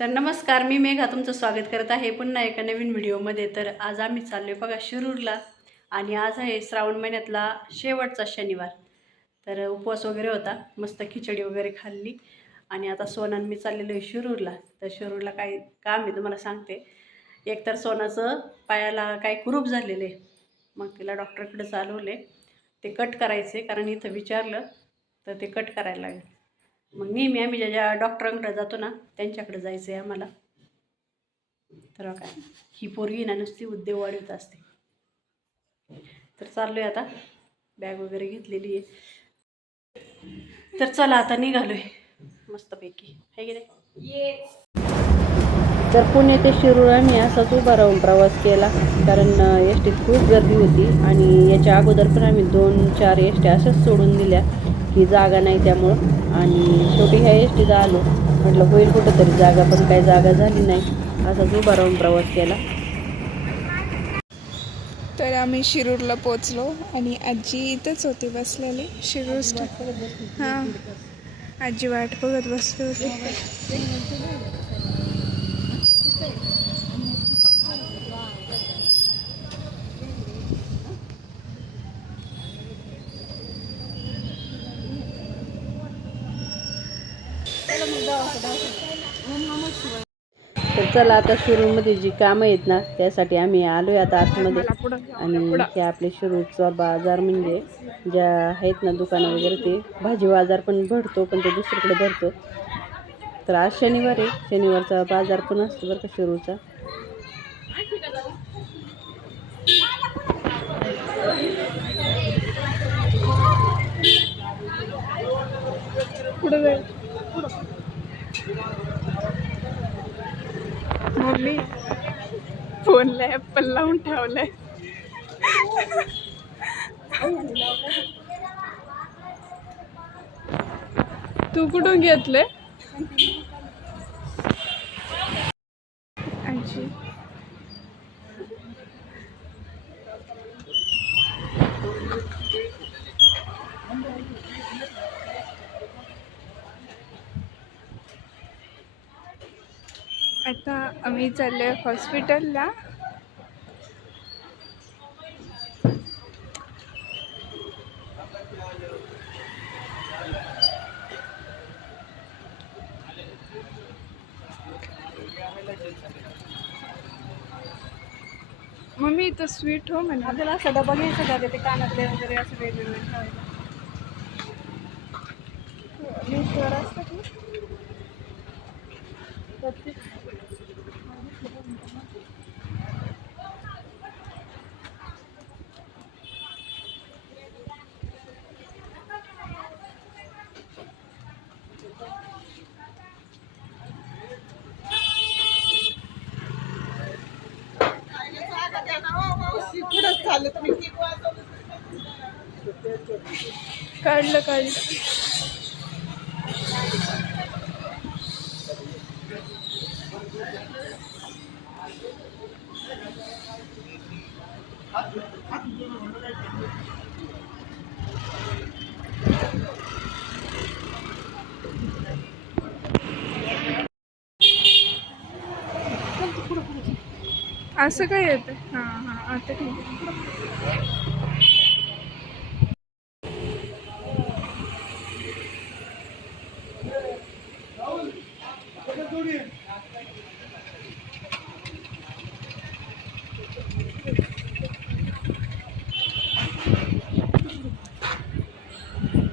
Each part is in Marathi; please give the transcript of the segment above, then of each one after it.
तर नमस्कार मी मेघा तुमचं स्वागत करत आहे पुन्हा एका नवीन व्हिडिओमध्ये. तर आज आम्ही चाललो आहे बघा शिरूरला आणि आज आहे श्रावण महिन्यातला शेवटचा शनिवार. तर उपवास वगैरे होता मस्त खिचडी वगैरे खाल्ली आणि आता सोनान मी चाललेलो आहे शिरूरला. तर शिरूरला काय काम आहे तुम्हाला सांगते. एकतर सोनाचं पायाला काय कुरूप झालेले मग तिला डॉक्टरकडे चालवले ते कट करायचे कारण इथं विचारलं तर ते कट करायला लागेल. मग नेहमी आम्ही ज्या ज्या डॉक्टरांकडे जातो ना त्यांच्याकडे जायचं आहे आम्हाला. तर काय? ही पोरगी ना नुसती उद्योग वाढवत असते. तर चाललोय आता. बॅग वगैरे घेतलेली आहे. तर चला आता निघालोय. मस्तपैकी. आहे की नाही? तर पुणे ते शिरूर आम्ही असाच उभा राहून प्रवास केला. कारण एस टीत खूप गर्दी होती आणि याच्या अगोदर पण आम्ही दोन चार एस टी अशाच सोडून दिल्या की जागा नाही त्यामुळं. आणि शेवटी ह्या एस टीत आलो. म्हटलं होईल कुठंतरी जागा पण काही जागा झाली नाही. असाच उभा राहून प्रवास केला. तर आम्ही शिरूरला पोचलो आणि आजी इथंच होती बसलेली. शिरूर स्टॉप हां. आजी वाट बघत बसली होती. तर चला आता शिरूरमध्ये जी कामं आहेत ना त्यासाठी आम्ही आलोय आता आतमध्ये. आणि हे आपले शिरूरचा बाजार म्हणजे ज्या आहेत ना दुकानं वगैरे ते भाजी बाजार पण भरतो पण ते दुसरीकडे भरतो. तर आज शनिवार आहे. शनिवारचा बाजार पण असतो बरं का शिरूचा मम्मी फोनला ॲपल लावून ठेवलंय. तू कुठून घेतलंय आजी आता आम्ही चालले हॉस्पिटलला. मम्मी इथं स्वीट हो म्हणा. आपल्याला असं डबा घ्यायचा का ते कानातले वगैरे असं वेगवेगळे मीशोवर असतात ना काढलं काढलं. असं काय येतं हां आता ठीक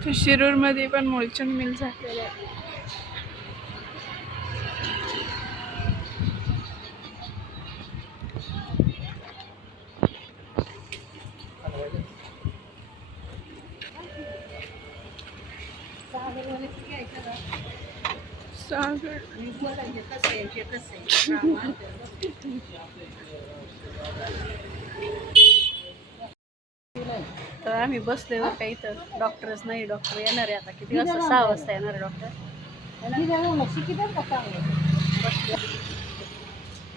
आहे शिरूरमध्ये पण मुळचंद मिल झालेलं आहे. सागर तर आम्ही बसलोय बरं का इथं डॉक्टरच नाही डॉक्टर येणार आहे आता किती वाजता सहा वाजता येणार आहे डॉक्टर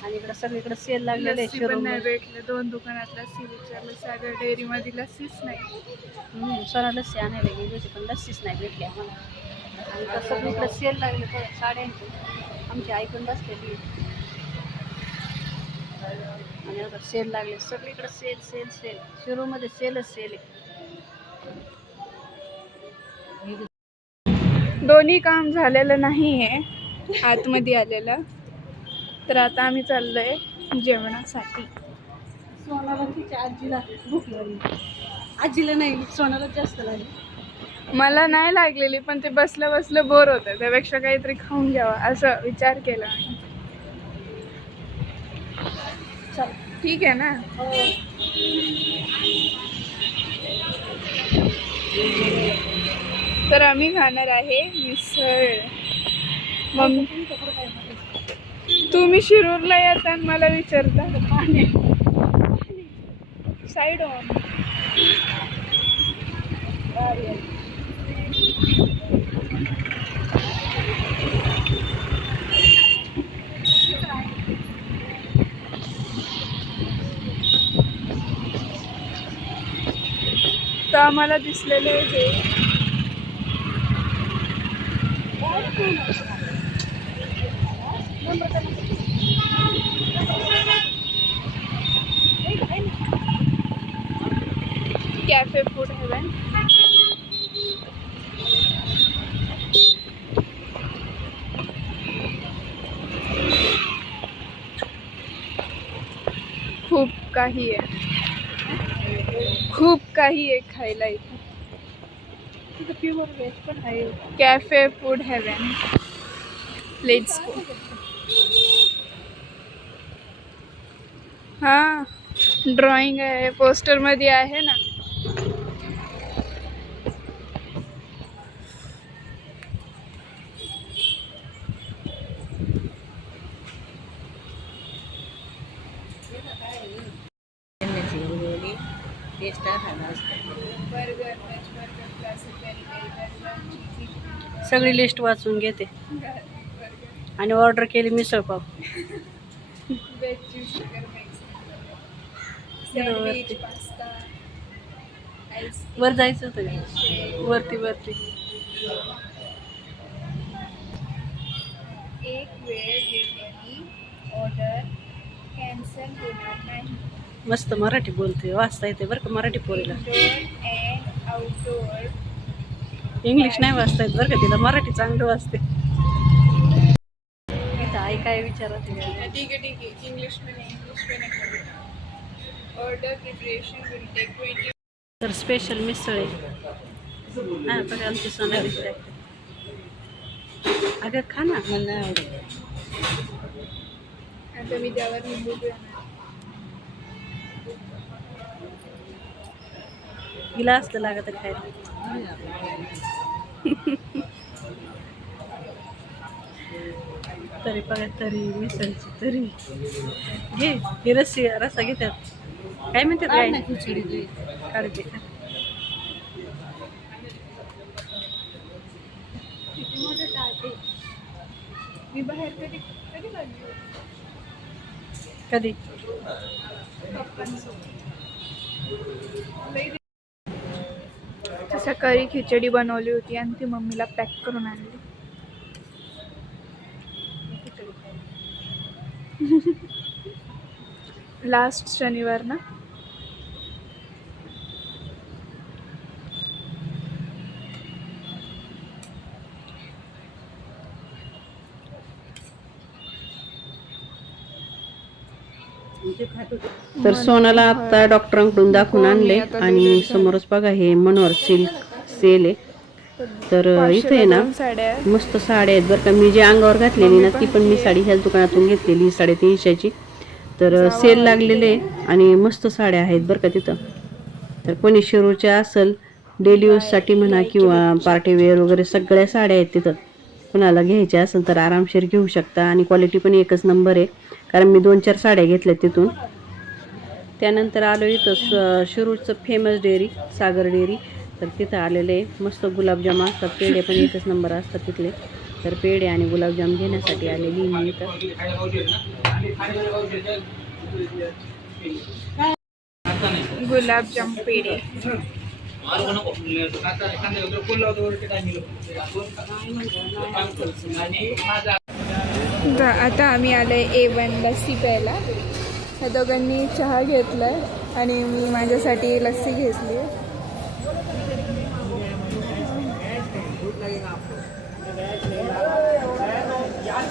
आणि इकडं सगळीकडे सेल लागलेले लस्सी पण नाही भेटले. दोन दुकानात लस्सी विचारलं. सागर डेअरी मध्ये लस्सीच नाही. सोना लस्सी आणायला गेली होती पण लस्सीच नाही भेटली आम्हाला. आणि इकडं सगळीकडे सेल लागले बघा साड्यांचे. आमची आई पण बसलेली आणि आता सेल लागले. सगळीकडे सेल सेल सेल शिरूमध्ये सेलच सेल आहे. दोन्ही काम झालेलं नाही आहे आतमध्ये आलेलं. तर आता आम्ही चाललोय जेवणासाठी. सोनाला तिच्या आजीला भूक लागली. आजीला नाही सोनाला जास्त लागली. मला नाही लागलेली पण ते बसलं बसलं बोर होतं. त्यापेक्षा काहीतरी खाऊन घ्यावं असं विचार केला ठीक आहे ना? तर आम्ही खाणार आहे मिसळ. मग तुम्ही शिरूरला येता आणि मला विचारता साईड ऑन तर आम्हाला दिसलेले हे कॅफे फ़ूड काही आहे खूप काही आहे खायला इथे तिथं प्युअर व्हेज पण आहे cafe food heaven. Let's go हाँ ड्रॉइंग आहे पोस्टरमध्ये आहे ना। सगळी लिस्ट वाचून घेते. आणि ऑर्डर केली misal pav veg cheese sugar mix वरती. सँडविच पास्ता आईस वर जायचं होतं? वरती वरती. एक वेळ बिर्याणी ऑर्डर कॅन्सल होणार नाही. मस्त मराठी बोलते वाचता येते बरं का मराठी पोरीला. इंग्लिश नाही वाचता येत बरं का तिला. मराठी चांगलं वाचते. इथं आई काय विचारत? ठीक आहे ठीक आहे. इंग्लिश में नहीं इंग्लिश में नहीं order preparation will take twenty तर स्पेशल मिसळ आहे. हा बघा आमची सोनाली अगं खा ना. आता मी त्यावर लिंबू पिळणार. हिला असलं लागत खायला. तरी बघा तरी मिसळची तरी घे ही रस्सी रस्सा घेतात काय म्हणतात काय काढते का किती मोठं टाक आहे. मी बाहेर कधी कधी लागली कधी सकाळी खिचडी बनवली होती आणि ती मम्मीला पॅक करून आणली. लास्ट शनिवार ना? तर सोनाला आता डॉक्टरांकडून दाखवून आणले आणि समोरच बघा हे मनोहर सिल्क. सेल आहे. तर इथे आहे ना मस्त साड्या आहेत बरं का. मी जे अंगावर घातलेली ना ती पण मी साडी ह्याच दुकानातून घेतलेली साडेतीनशेची. तर सेल लागलेले आहे आणि मस्त साड्या आहेत बरं का तिथं. तर कोणी शिरूरच्या असेल डेली यूजसाठी म्हणा किंवा पार्टी वेअर वगैरे सगळ्या साड्या आहेत तिथं. कुणाला घ्यायच्या असेल तर आरामशीर घेऊ शकता आणि क्वालिटी पण एकच नंबर आहे. कारण मी दोन चार साड्या घेतल्या तिथून. त्यानंतर आलो इथं शिरूरचं फेमस डेअरी सागर डेअरी तर तिथं आलेले मस्त गुलाबजाम. असतात पेढे पण एकच नंबर असतात तिथले. तर पेढे आणि गुलाबजाम घेण्यासाठी आलेली मी इथं. गुलाबजाम पेढे. आता आम्ही आलो आहे ए वन लस्सी प्यायला. ह्या दोघांनी चहा घेतला आहे आणि मी माझ्यासाठी लस्सी घेतली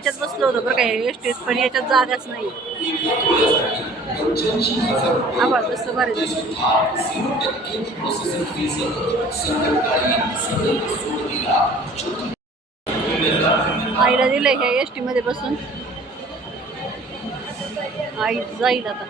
याच्यात बसलो होतो बरं काय एसटीत पण याच्यात जागाच नाही. आभाळ कसं भारी आईला दिलंय ह्या एस टी मध्ये बसून. आई जाईल आता.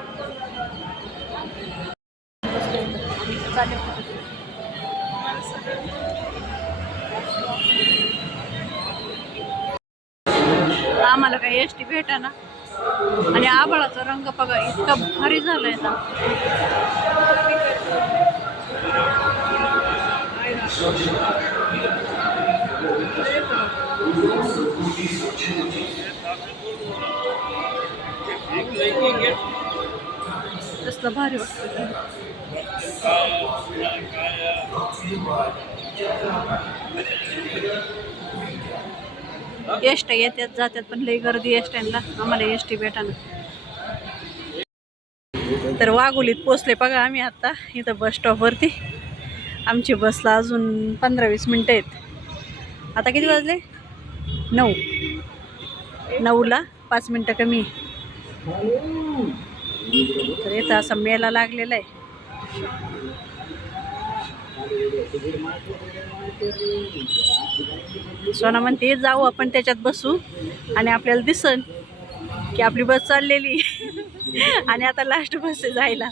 आम्हाला काही एस टी भेटा ना आणि आभाळाचा रंग बघा इतका भारी झालाय ना भारी वाटत एसट्या येतात जातात पण लई गर्दी एस आम्हाला एसटी भेटाना तर वाघोलीत पोचले बघा आम्ही आता इथं बस स्टॉपवरती आमची बसला अजून पंधरा वीस मिनटं आहेत. आता किती वाजले? नऊ. नऊला पाच मिनटं कमी तर इथं असा मेला लागलेला आहे. सोना म्हणते जाऊ आपण त्याच्यात बसू. आणि आपल्याला दिसन की आपली बस चाललेली. आणि आता लास्ट बस आहे जायला.